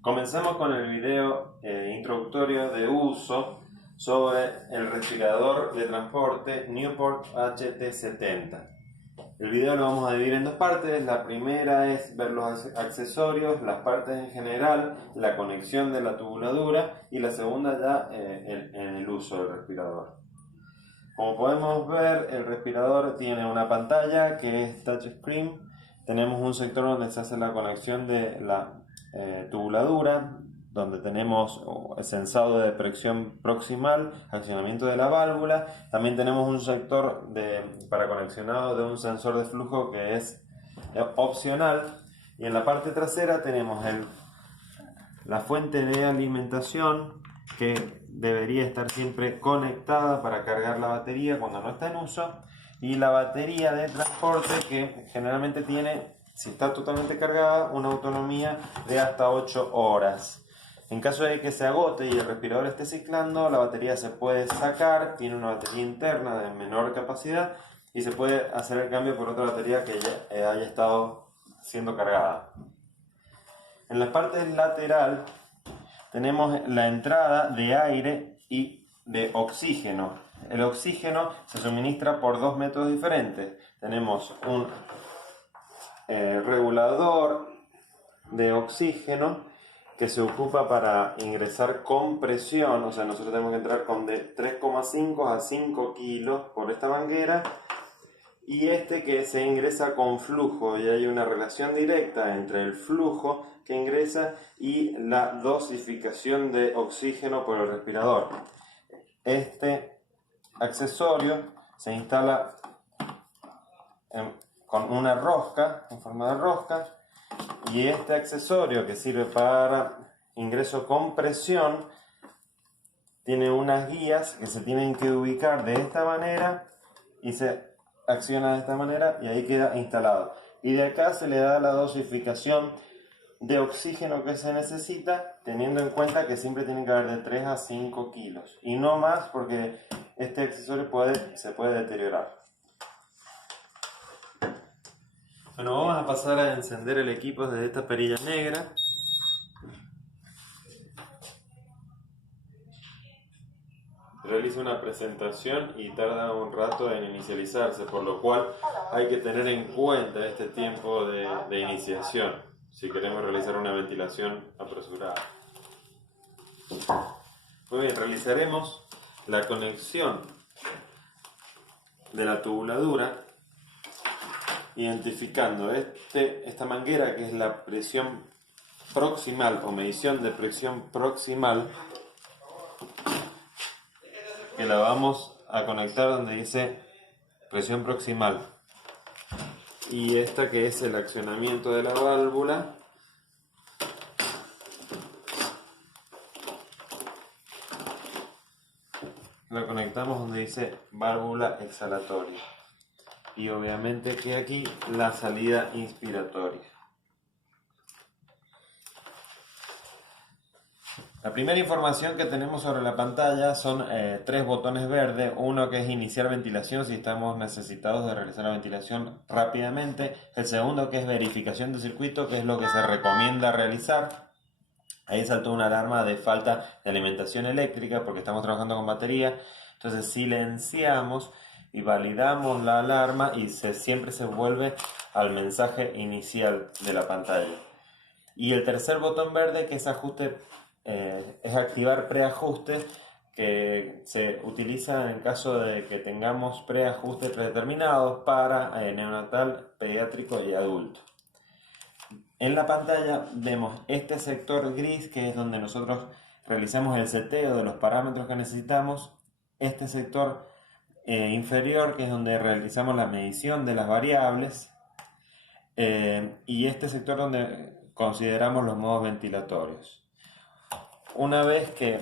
Comencemos con el video introductorio de uso sobre el respirador de transporte Newport HT70. El video lo vamos a dividir en dos partes. La primera es ver los accesorios, las partes en general, la conexión de la tubuladura, y la segunda ya en el uso del respirador. Como podemos ver, el respirador tiene una pantalla que es touchscreen. Tenemos un sector donde se hace la conexión de la tubuladura, donde tenemos el sensado de presión proximal, accionamiento de la válvula. También tenemos un sector para conexionado de un sensor de flujo que es opcional. Y en la parte trasera tenemos la fuente de alimentación, que debería estar siempre conectada para cargar la batería cuando no está en uso, y la batería de transporte, que generalmente tiene, si está totalmente cargada, una autonomía de hasta 8 horas. En caso de que se agote y el respirador esté ciclando, la batería se puede sacar, tiene una batería interna de menor capacidad y se puede hacer el cambio por otra batería que ya haya estado siendo cargada. En la parte lateral tenemos la entrada de aire y de oxígeno. El oxígeno se suministra por dos métodos diferentes. Tenemos un regulador de oxígeno que se ocupa para ingresar con presión, o sea, nosotros tenemos que entrar con de 3,5 a 5 kilos por esta manguera, y este que se ingresa con flujo, y hay una relación directa entre el flujo que ingresa y la dosificación de oxígeno por el respirador. Este accesorio se instala con una rosca, en forma de rosca, y este accesorio que sirve para ingreso con presión tiene unas guías que se tienen que ubicar de esta manera y se acciona de esta manera, y ahí queda instalado. Y de acá se le da la dosificación de oxígeno que se necesita, teniendo en cuenta que siempre tienen que haber de 3 a 5 kilos y no más, porque este accesorio se puede deteriorar. Bueno, vamos a pasar a encender el equipo desde esta perilla negra. Realiza una presentación y tarda un rato en inicializarse, por lo cual hay que tener en cuenta este tiempo de iniciación si queremos realizar una ventilación apresurada. Muy bien, realizaremos la conexión de la tubuladura identificando esta manguera, que es la presión proximal o medición de presión proximal, que la vamos a conectar donde dice presión proximal, y esta que es el accionamiento de la válvula, la conectamos donde dice válvula exhalatoria, y obviamente que aquí la salida inspiratoria. La primera información que tenemos sobre la pantalla son tres botones verdes. Uno que es iniciar ventilación si estamos necesitados de realizar la ventilación rápidamente. El segundo que es verificación de circuito, que es lo que se recomienda realizar. Ahí saltó una alarma de falta de alimentación eléctrica porque estamos trabajando con batería. Entonces silenciamos y validamos la alarma y siempre se vuelve al mensaje inicial de la pantalla. Y el tercer botón verde, que es ajuste, es activar preajuste, que se utiliza en caso de que tengamos preajustes predeterminados para neonatal, pediátrico y adulto. En la pantalla vemos este sector gris, que es donde nosotros realizamos el seteo de los parámetros que necesitamos. Este sector inferior, que es donde realizamos la medición de las variables. Y este sector donde consideramos los modos ventilatorios. Una vez que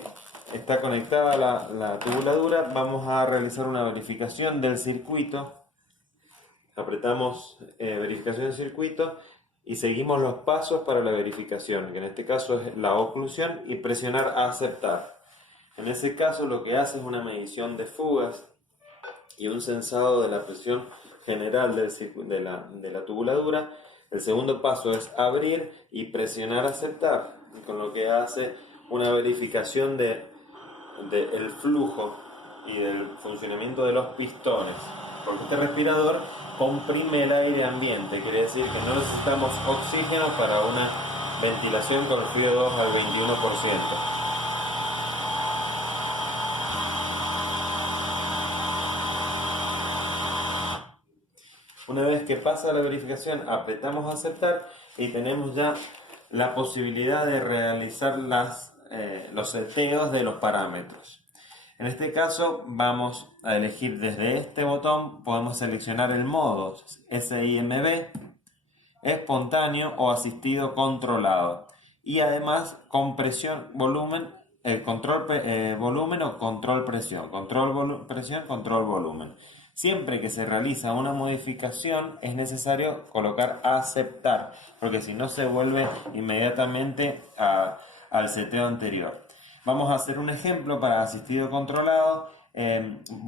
está conectada la tubuladura, vamos a realizar una verificación del circuito. Apretamos verificación del circuito y seguimos los pasos para la verificación, que en este caso es la oclusión y presionar a aceptar. En ese caso lo que hace es una medición de fugas y un sensado de la presión general de la tubuladura. El segundo paso es abrir y presionar a aceptar. con lo que hace una verificación del flujo y del funcionamiento de los pistones, porque este respirador comprime el aire ambiente, quiere decir que no necesitamos oxígeno para una ventilación con el FIO2 al 21%. Una vez que pasa la verificación, apretamos aceptar y tenemos ya la posibilidad de realizar los seteos de los parámetros. En este caso vamos a elegir desde este botón, podemos seleccionar el modo SIMB, espontáneo o asistido controlado. Y además compresión, volumen, control volumen o control presión. Presión, control volumen. Siempre que se realiza una modificación es necesario colocar aceptar, porque si no se vuelve inmediatamente al seteo anterior. Vamos a hacer un ejemplo para asistido controlado,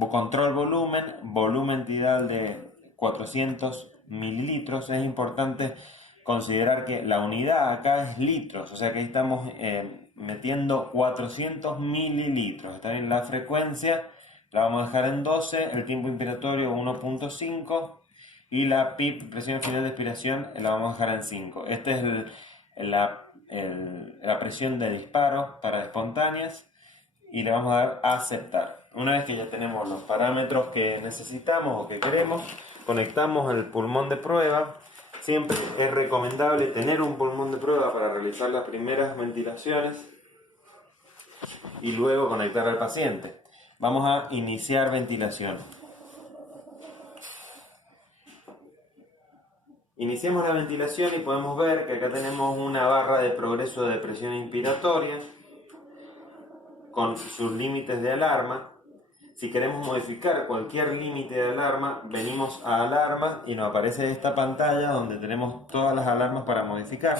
control volumen, volumen tidal de 400 mililitros. Es importante considerar que la unidad acá es litros, o sea que estamos metiendo 400 mililitros. Está bien, la frecuencia la vamos a dejar en 12, el tiempo inspiratorio 1.5 y la PIP, presión final de expiración, la vamos a dejar en 5. Esta es la presión de disparo para espontáneas y le vamos a dar a aceptar. Una vez que ya tenemos los parámetros que necesitamos o que queremos, conectamos el pulmón de prueba. Siempre es recomendable tener un pulmón de prueba para realizar las primeras ventilaciones y luego conectar al paciente. Vamos a iniciar ventilación. Iniciamos la ventilación y podemos ver que acá tenemos una barra de progreso de presión inspiratoria con sus límites de alarma. Si queremos modificar cualquier límite de alarma, venimos a alarma y nos aparece esta pantalla donde tenemos todas las alarmas para modificar.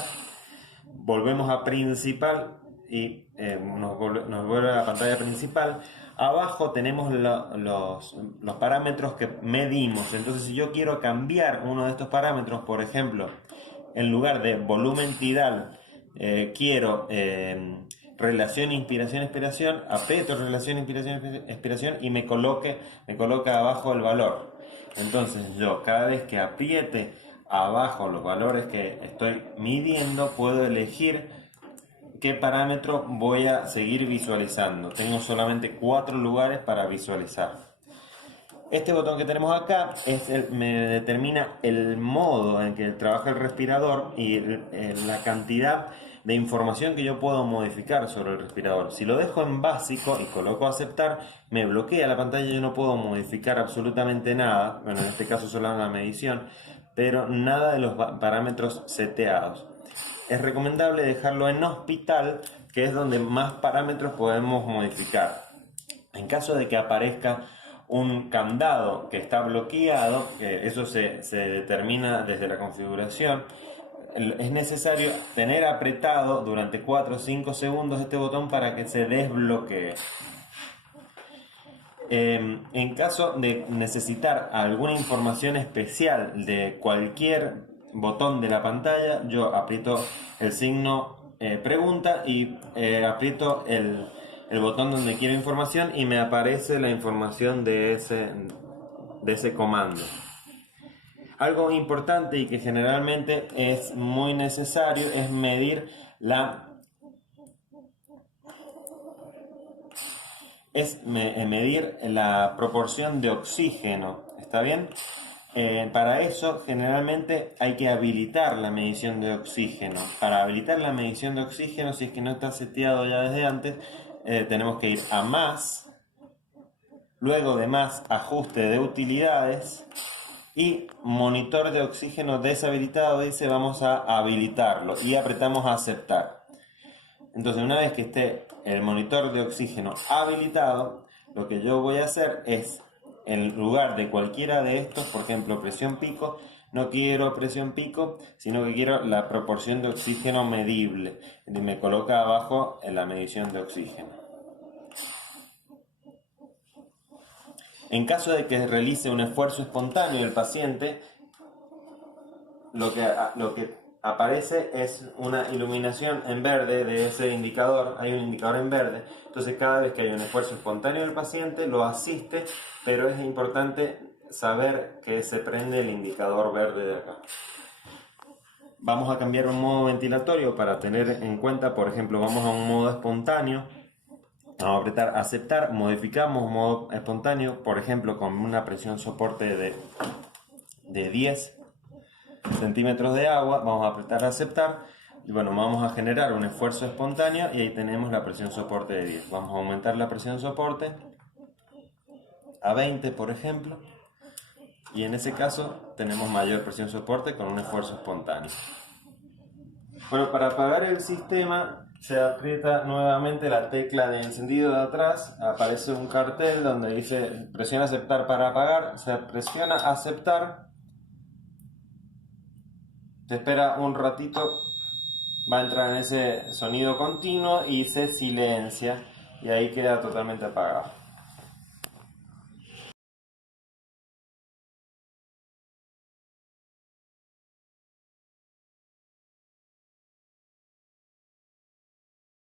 Volvemos a principal y nos vuelve a la pantalla principal. Abajo tenemos los parámetros que medimos. Entonces, si yo quiero cambiar uno de estos parámetros, por ejemplo, en lugar de volumen tidal, quiero relación inspiración-expiración, aprieto relación inspiración-expiración y me coloca abajo el valor. Entonces, yo cada vez que apriete abajo los valores que estoy midiendo, puedo elegir qué parámetro voy a seguir visualizando. Tengo solamente 4 lugares para visualizar. Este botón que tenemos acá me determina el modo en que trabaja el respirador y la cantidad de información que yo puedo modificar sobre el respirador. Si lo dejo en básico y coloco aceptar, me bloquea la pantalla y yo no puedo modificar absolutamente nada. Bueno, en este caso solo la medición, pero nada de los parámetros seteados. Es recomendable dejarlo en hospital, que es donde más parámetros podemos modificar. En caso de que aparezca un candado que está bloqueado, eso se determina desde la configuración, es necesario tener apretado durante 4 o 5 segundos este botón para que se desbloquee. En caso de necesitar alguna información especial de cualquier botón de la pantalla, yo aprieto el signo pregunta y aprieto el botón donde quiero información y me aparece la información de ese comando. Algo importante y que generalmente es muy necesario es medir la proporción de oxígeno. ¿Está bien? Para eso generalmente hay que habilitar la medición de oxígeno. Para habilitar la medición de oxígeno, si es que no está seteado ya desde antes, tenemos que ir a más, luego de más, ajuste de utilidades y monitor de oxígeno deshabilitado, dice, vamos a habilitarlo y apretamos a aceptar. Entonces, una vez que esté el monitor de oxígeno habilitado, lo que yo voy a hacer es, en lugar de cualquiera de estos, por ejemplo, presión pico, no quiero presión pico, sino que quiero la proporción de oxígeno medible. Y me coloca abajo en la medición de oxígeno. En caso de que realice un esfuerzo espontáneo el paciente, lo que aparece es una iluminación en verde de ese indicador, hay un indicador en verde, entonces cada vez que hay un esfuerzo espontáneo del paciente lo asiste, pero es importante saber que se prende el indicador verde de acá. Vamos a cambiar un modo ventilatorio para tener en cuenta, por ejemplo, vamos a un modo espontáneo, vamos a apretar aceptar, modificamos modo espontáneo, por ejemplo, con una presión soporte de 10 centímetros de agua, vamos a apretar aceptar y bueno, vamos a generar un esfuerzo espontáneo y ahí tenemos la presión soporte de 10. Vamos a aumentar la presión soporte a 20, por ejemplo, y en ese caso tenemos mayor presión soporte con un esfuerzo espontáneo. Bueno, para apagar el sistema se aprieta nuevamente la tecla de encendido de atrás, aparece un cartel donde dice presiona aceptar para apagar, se presiona aceptar, se espera un ratito, va a entrar en ese sonido continuo y se silencia y ahí queda totalmente apagado.